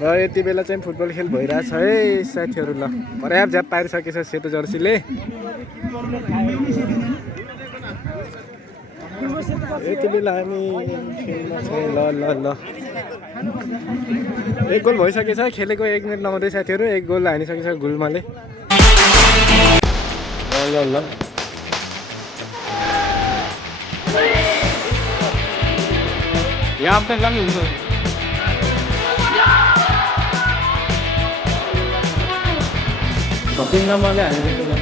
र यति बेला चाहिँ फुटबल खेल भइरहेछ है साथीहरू। ल पर्याप्त झ्याप पारिसकेछ सेतो जर्सीले। यति बेला हामी खेलमा चाहिँ ल ल ल एक गोल भइसकेछ। खेलेको 1 मिनट नहुँदै साथीहरू 1 गोल हानिसकेछ गुल्माले। ल ल यहाँ पनि लग्नु हुन्छ। शपिङ नम्बरले हालिदिएको ल।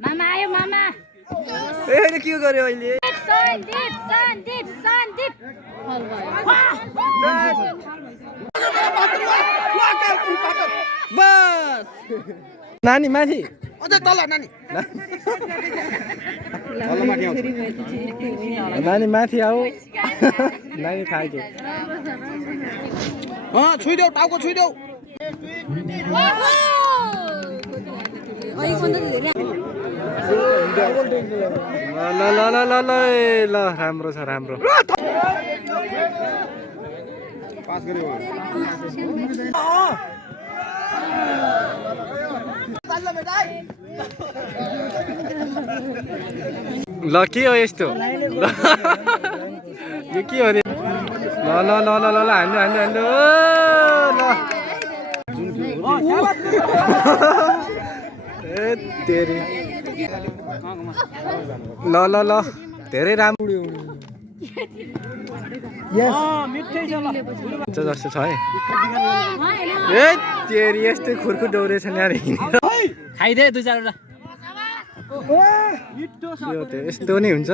मामा आयो मामा। ए के गर्यो अहिले? सन्दीप सन्दीप सन्दीप बस नानी माथि अझै तल नानी नानी माथि आऊ। नानी थाक्यो। छुइदेऊ टाउको छुइदेऊ। ल ल ल ल ल ल राम्रो छ राम्रो। पास गर्यो। ल के हो यस्तो? यो के हो? ल ल ल ल ल हान्नु हान्नु हान्नु ल। ए तेरी ल ल ल धेरै राम्रो जस्तो छ है। ए तेरी यस्तै खुर्खु डौरेछ नि यार। खाइदे 2-4 वटा। यस्तो नि हुन्छ।